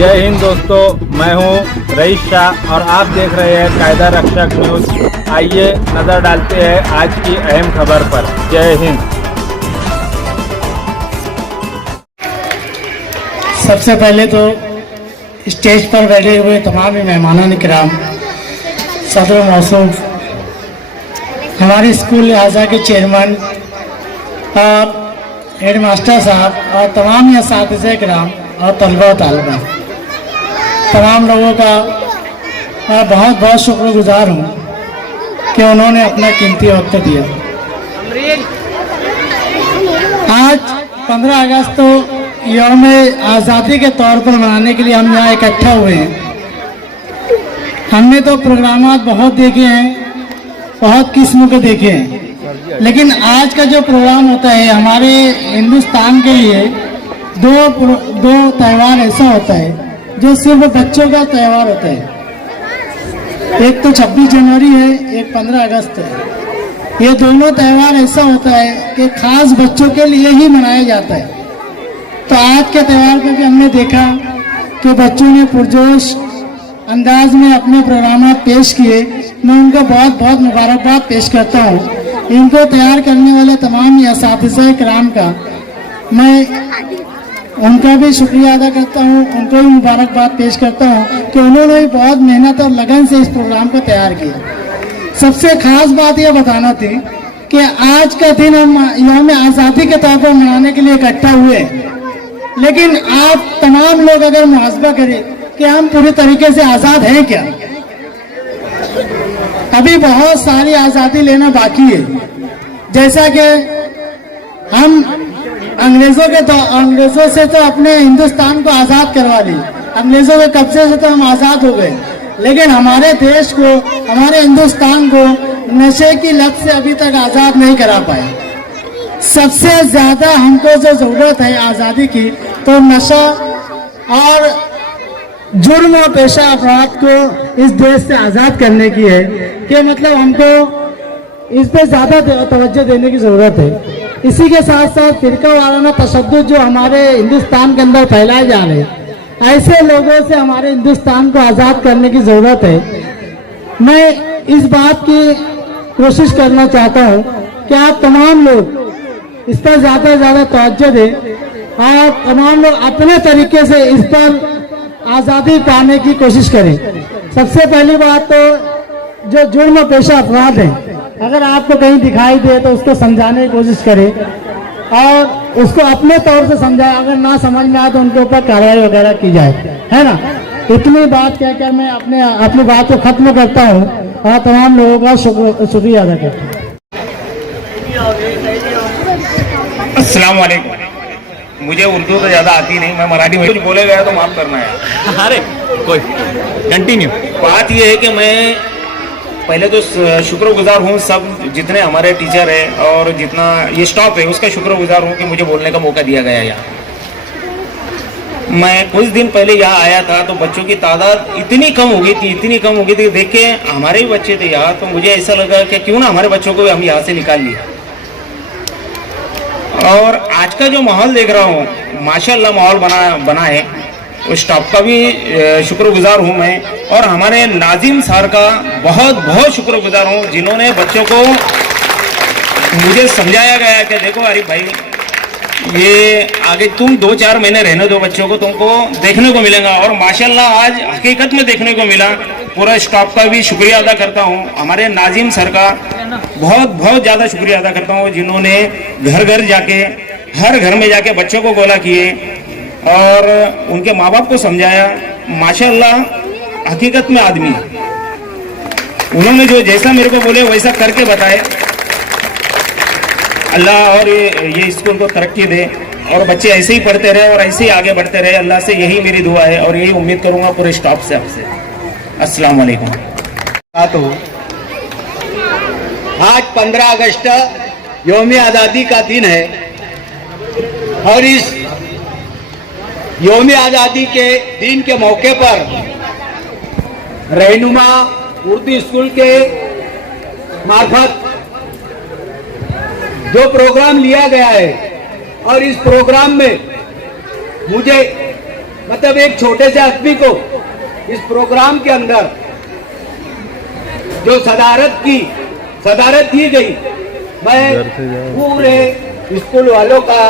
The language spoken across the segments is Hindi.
जय हिंद दोस्तों, मैं हूं रईस शाह और आप देख रहे हैं कायदा रक्षक न्यूज। आइए नजर डालते हैं आज की अहम खबर पर। जय हिंद। सबसे पहले तो स्टेज पर बैठे हुए तमाम मेहमानान किराम, सदर मौसूफ, हमारे स्कूल आज़ा के चेयरमैन और हेडमास्टर साहब और तमाम असातिज़े किराम और तलबा तालिबा, तमाम लोगों का मैं बहुत बहुत शुक्रगुजार हूँ कि उन्होंने अपना कीमती वक्त दिया। आज 15 अगस्त तो यौम आज़ादी के तौर पर मनाने के लिए हम यहाँ इकट्ठा हुए हैं। हमने तो प्रोग्रामात बहुत देखे हैं, बहुत किस्म के देखे हैं, लेकिन आज का जो प्रोग्राम होता है हमारे हिंदुस्तान के लिए दो त्यौहार ऐसा होता है जो सिर्फ बच्चों का त्यौहार होता है। एक तो 26 जनवरी है, एक 15 अगस्त है। ये दोनों त्यौहार ऐसा होता है कि खास बच्चों के लिए ही मनाया जाता है। तो आज के त्यौहार पर भी हमने देखा कि बच्चों ने पुरजोश अंदाज में अपने प्रोग्राम पेश किए। मैं उनको बहुत बहुत मुबारकबाद पेश करता हूँ। इनको तैयार करने वाले तमाम असातिज़ा किराम का मैं उनका भी शुक्रिया अदा करता हूँ, उनको भी मुबारकबाद पेश करता हूँ कि उन्होंने भी बहुत मेहनत और लगन से इस प्रोग्राम को तैयार किया। सबसे खास बात यह बताना थी कि आज का दिन हम यौम आज़ादी के तौर पर मनाने के लिए इकट्ठा हुए, लेकिन आप तमाम लोग अगर मुहासबा करें कि हम पूरी तरीके से आज़ाद हैं क्या? अभी बहुत सारी आज़ादी लेना बाकी है। जैसा कि हम अंग्रेजों से तो अपने हिंदुस्तान को आज़ाद करवा ली, अंग्रेजों के कब्जे से तो हम आज़ाद हो गए, लेकिन हमारे देश को, हमारे हिंदुस्तान को नशे की लत से अभी तक आज़ाद नहीं करा पाए। सबसे ज़्यादा हमको जो ज़रूरत है आज़ादी की, तो नशा और जुर्म और पेशा अपराध को इस देश से आज़ाद करने की है कि मतलब हमको इस पर ज़्यादा तवज्जो देने की ज़रूरत है। इसी के साथ साथ फिरका वाराना तशद्दुद जो हमारे हिंदुस्तान के अंदर फैलाए जा रहे हैं, ऐसे लोगों से हमारे हिंदुस्तान को आज़ाद करने की ज़रूरत है। मैं इस बात की कोशिश करना चाहता हूँ कि आप तमाम लोग इस पर ज़्यादा से ज़्यादा तवज्जो दें और तमाम लोग अपने तरीके से इस पर आज़ादी पाने की कोशिश करें। सबसे पहली बात तो जो जुर्म पेशा अपराध है, अगर आपको कहीं दिखाई दे तो उसको समझाने की कोशिश करें और उसको अपने तौर से समझाएं। अगर ना समझ में आए तो उनके ऊपर कार्रवाई वगैरह की जाए, है ना। इतनी बात कहकर मैं अपनी बात को खत्म करता हूँ और तमाम लोगों का शुक्रिया अदा करता हूँ। अस्सलाम वालेकुम। मुझे उर्दू तो ज़्यादा आती नहीं, मैं मराठी में कुछ बोले गया तो माफ़ करना है। अरे कोई कंटिन्यू। बात यह है कि मैं पहले तो शुक्रगुजार हूँ सब जितने हमारे टीचर हैं और जितना ये स्टाफ है उसका शुक्रगुजार हूँ कि मुझे बोलने का मौका दिया गया यहाँ। मैं कुछ दिन पहले यहाँ आया था तो बच्चों की तादाद इतनी कम हो गई थी, देख के हमारे भी बच्चे थे यहाँ, तो मुझे ऐसा लगा कि क्यों ना हमारे बच्चों को हम यहाँ से निकाल लिया। और आज का जो माहौल देख रहा हूँ, माशाल्लाह माहौल बना है। उस स्टाफ का भी शुक्रगुजार हूँ मैं, और हमारे नाजिम सर का बहुत बहुत शुक्रगुजार हूँ जिन्होंने बच्चों को मुझे समझाया गया कि देखो अरे भाई ये आगे तुम 2-4 महीने रहने दो बच्चों को, तुमको देखने को मिलेगा। और माशाल्लाह आज हकीकत में देखने को मिला। पूरा स्टाफ का भी शुक्रिया अदा करता हूँ, हमारे नाजिम सर का बहुत बहुत ज़्यादा शुक्रिया अदा करता हूँ जिन्होंने घर घर जाके, हर घर में जाके बच्चों को गोला किए और उनके माँ बाप को समझाया। माशाल्लाह हकीकत में आदमी है, उन्होंने जो जैसा मेरे को बोले वैसा करके बताए। अल्लाह और ये स्कूल को तरक्की दे और बच्चे ऐसे ही पढ़ते रहे और ऐसे ही आगे बढ़ते रहे। अल्लाह से यही मेरी दुआ है और यही उम्मीद करूँगा पूरे स्टाफ से आपसे। अस्सलाम वालेकुम। आज 15 अगस्त यौम आज़ादी का दिन है और इस यौम आज़ादी के दिन के मौके पर रहनुमा उर्दू स्कूल के मार्फत जो प्रोग्राम लिया गया है और इस प्रोग्राम में मुझे मतलब एक छोटे से आदमी को इस प्रोग्राम के अंदर जो सदारत की गई, मैं पूरे स्कूल वालों का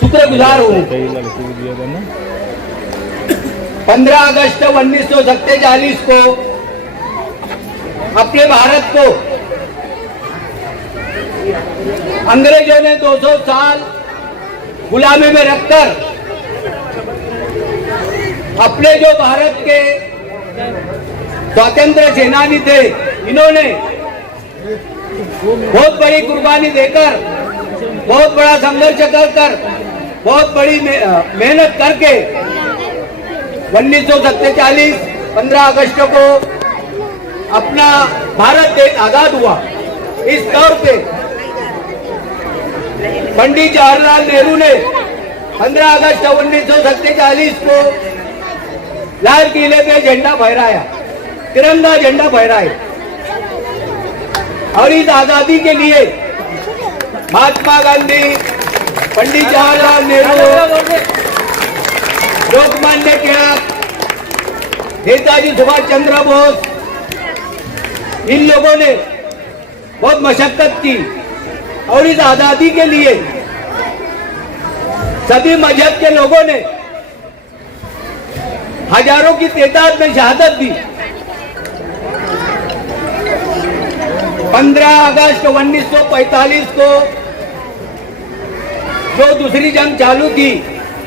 शुक्रगुजार हूँ। 15 अगस्त 1947 को अपने भारत को अंग्रेजों ने 200 साल गुलामी में रखकर अपने जो भारत के स्वतंत्र सेनानी थे, इन्होंने बहुत बड़ी कुर्बानी देकर, बहुत बड़ा संघर्ष कर बहुत बड़ी मेहनत करके 1947 15 अगस्त को अपना भारत देश आजाद हुआ। इस तौर पे पंडित जवाहरलाल नेहरू ने 15 अगस्त 1947 को लाल किले पे झंडा फहराया, तिरंगा झंडा फहराया। और इस आजादी के लिए महात्मा गांधी, पंडित जवाहरलाल नेहरू, लोकमान्य तिलक, नेताजी सुभाष चंद्र बोस, इन लोगों ने बहुत मशक्कत की। और इस आजादी के लिए सभी मजहब के लोगों ने हजारों की तादाद में शहादत दी। 15 अगस्त 1945 को जो दूसरी जंग चालू थी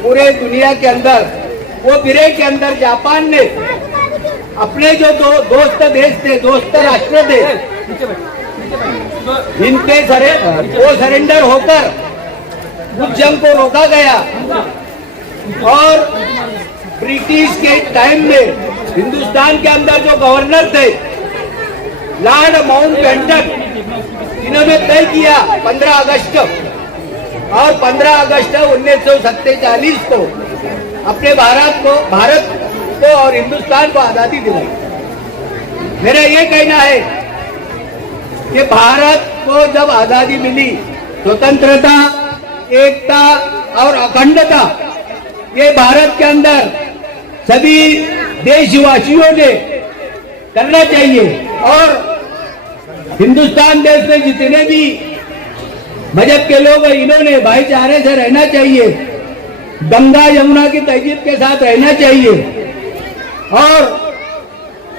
पूरे दुनिया के अंदर, वो बिरे के अंदर जापान ने अपने जो दोस्त देश थे, दोस्त राष्ट्र थे, इनके वो सरेंडर होकर उस जंग को रोका गया। और ब्रिटिश के टाइम में हिंदुस्तान के अंदर जो गवर्नर थे लॉर्ड माउंटबेटन, इन्होंने तय किया 15 अगस्त और 15 अगस्त 1947 को अपने भारत को और हिंदुस्तान को आजादी दिलाई। मेरा ये कहना है कि भारत को जब आजादी मिली, स्वतंत्रता, एकता और अखंडता, ये भारत के अंदर सभी देशवासियों ने करना चाहिए। और हिंदुस्तान देश में जितने भी मजहब के लोग हैं, इन्होंने भाईचारे से रहना चाहिए, गंगा यमुना की तहजीब के साथ रहना चाहिए। और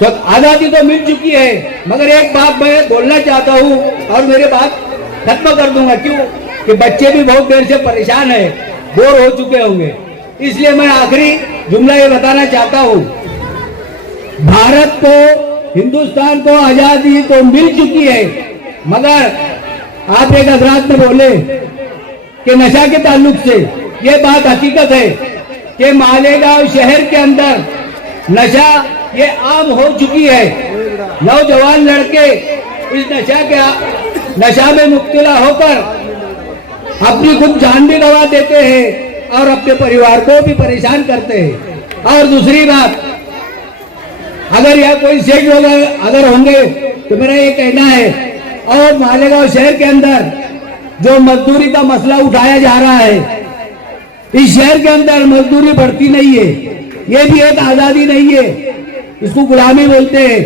आजादी तो मिल चुकी है, मगर एक बात मैं बोलना चाहता हूँ और मेरे बात खत्म कर दूंगा। क्यों कि बच्चे भी बहुत देर से परेशान है, बोर हो चुके होंगे, इसलिए मैं आखिरी जुमला ये बताना चाहता हूँ। भारत को, हिंदुस्तान को आजादी तो मिल चुकी है, मगर आप एक हजरात में बोले कि नशा के ताल्लुक से ये बात हकीकत है कि मालेगांव शहर के अंदर नशा ये आम हो चुकी है। नौजवान लड़के इस नशा में मुब्तला होकर अपनी खुद जान भी गंवा देते हैं और अपने परिवार को भी परेशान करते हैं। और दूसरी बात, अगर यहाँ कोई सेठ लोग अगर होंगे तो मेरा ये कहना है, और मालेगांव शहर के अंदर जो मजदूरी का मसला उठाया जा रहा है, इस शहर के अंदर मजदूरी बढ़ती नहीं है, ये भी एक आजादी नहीं है, इसको गुलामी बोलते हैं।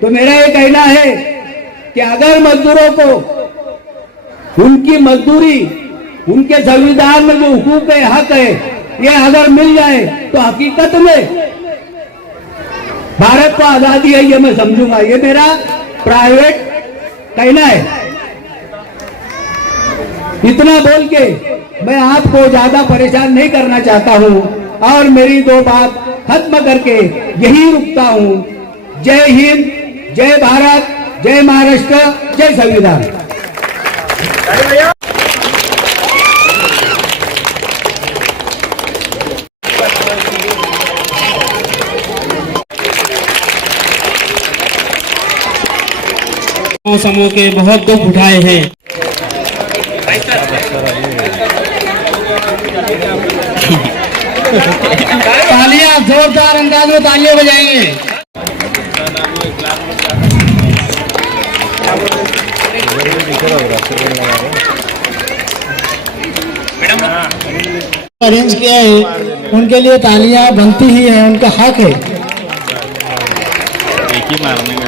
तो मेरा ये कहना है कि अगर मजदूरों को उनकी मजदूरी, उनके संविधान में जो हुकूक है, हक है, ये अगर मिल जाए तो हकीकत में भारत को आजादी है, ये मैं समझूंगा। ये मेरा प्राइवेट कहना है। इतना बोल के मैं आपको ज्यादा परेशान नहीं करना चाहता हूं और मेरी दो बात खत्म करके यही रुकता हूं। जय हिंद, जय भारत, जय महाराष्ट्र, जय संविधान। समूह के बहुत दुख उठाए हैं। तालियां, जोरदार अंदाज में तालियां बजाएंगे। अरेंज किया है उनके लिए तालियां बनती ही हैं, उनका हक है। एक ही मारने का